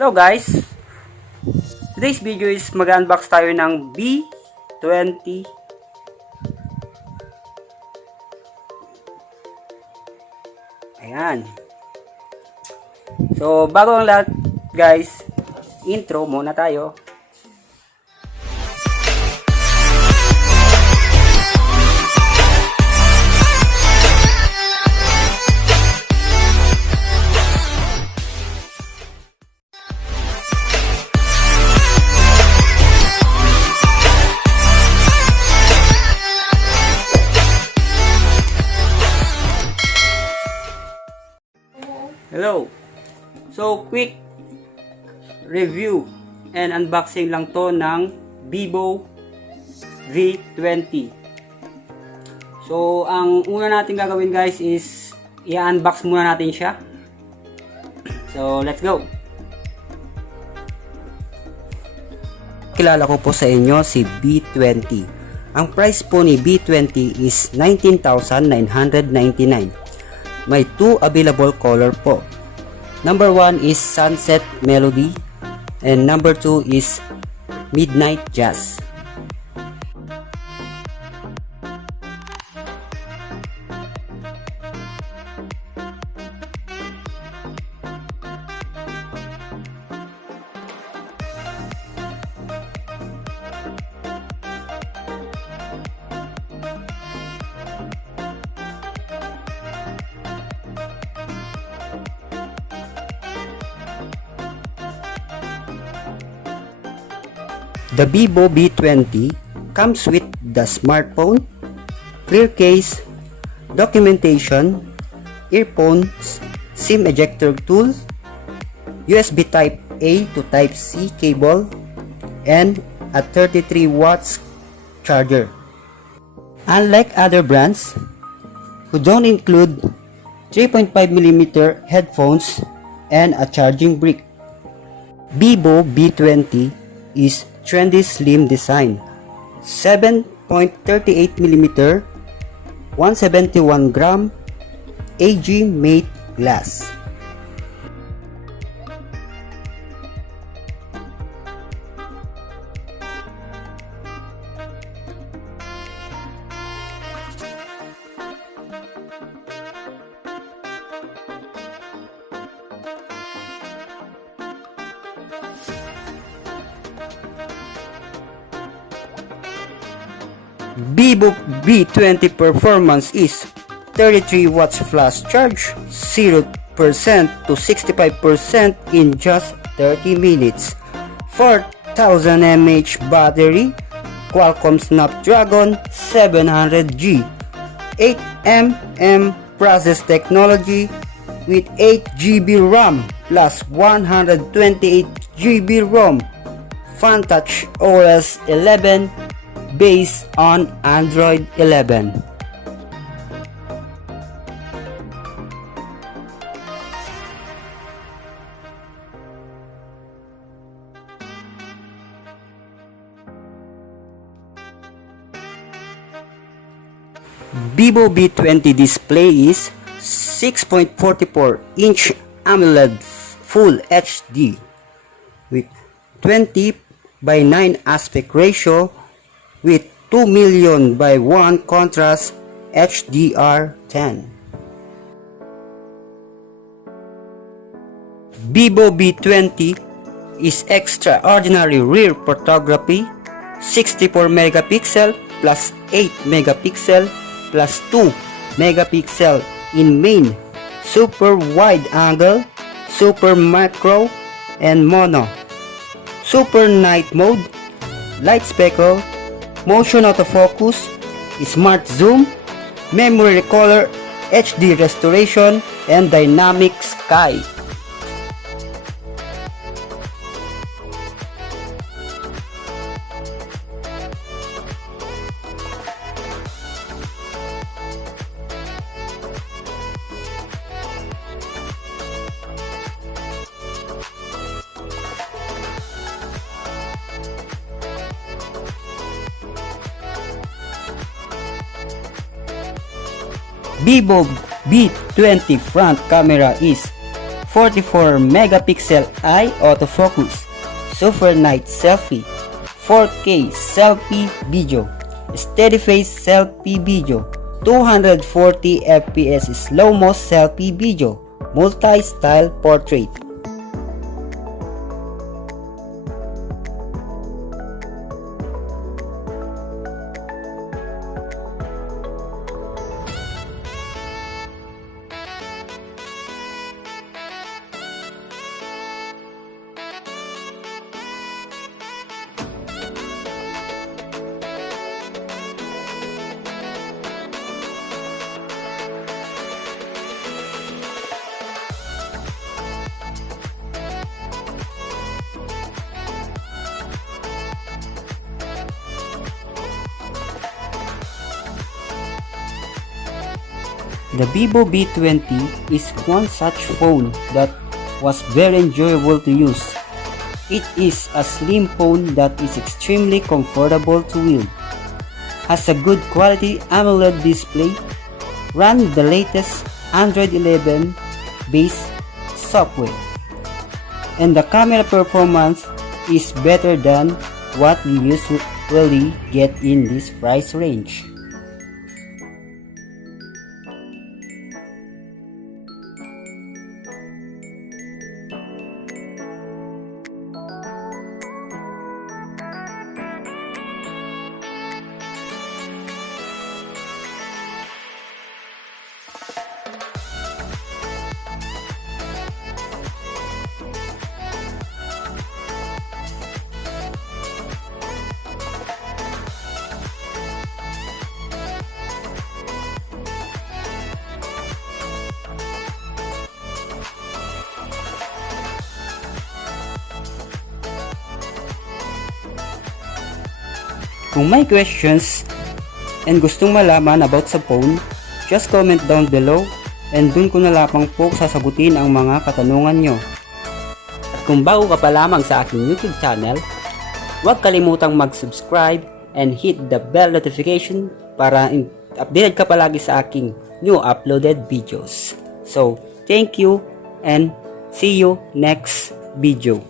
Hello guys! Today's video is mag-unbox tayo ng V20. Ayan. So, bago ang lahat guys, intro muna tayo. Hello! So, quick review and unboxing lang to ng Vivo V20. So, ang una natin gagawin guys is i-unbox muna natin siya. So, let's go! Kilala ko po sa inyo si V20. Ang price po ni V20 is 19,999. May 2 available color po. Number 1 is Sunset Melody and number 2 is Midnight Jazz. The Vivo V20 comes with the smartphone, clear case, documentation, earphones, SIM ejector tool, USB Type A to Type C cable, and a 33 watts charger. Unlike other brands who don't include 3.5mm headphones and a charging brick, Vivo V20 is Trendy Slim design, 7.38mm, 171 gram, AG made glass. Vivo V20 performance is 33 watts flash charge, 0% to 65% in just 30 minutes, 4000 mAh battery, Qualcomm Snapdragon 700G, 8mm process technology with 8GB RAM plus 128GB ROM, FunTouch OS 11 based on Android 11. Vivo V20 display is 6.44-inch Amoled Full HD with 20:9 aspect ratio with 2,000,000:1 contrast HDR10. Vivo V20 is extraordinary rear photography, 64 megapixel plus 8 megapixel plus 2 megapixel in main, super wide angle, super macro, and mono, super night mode, light speckle, motion autofocus, smart zoom, memory color, HD restoration, and dynamic sky. Vivo V20 front camera is 44 megapixel eye autofocus, super night selfie, 4K selfie video, steady face selfie video, 240 fps slow-mo selfie video, multi-style portrait. The Vivo V20 is one such phone that was very enjoyable to use. It is a slim phone that is extremely comfortable to wield, has a good quality AMOLED display, run the latest Android 11 based software, and the camera performance is better than what we usually get in this price range. Kung may questions and gustong malaman about sa phone, just comment down below and dun ko na lamang po sasagutin ang mga katanungan nyo. At kung bago ka pa lamang sa aking YouTube channel, huwag kalimutang mag-subscribe and hit the bell notification para updated ka palagi sa aking new uploaded videos. So, thank you and see you next video.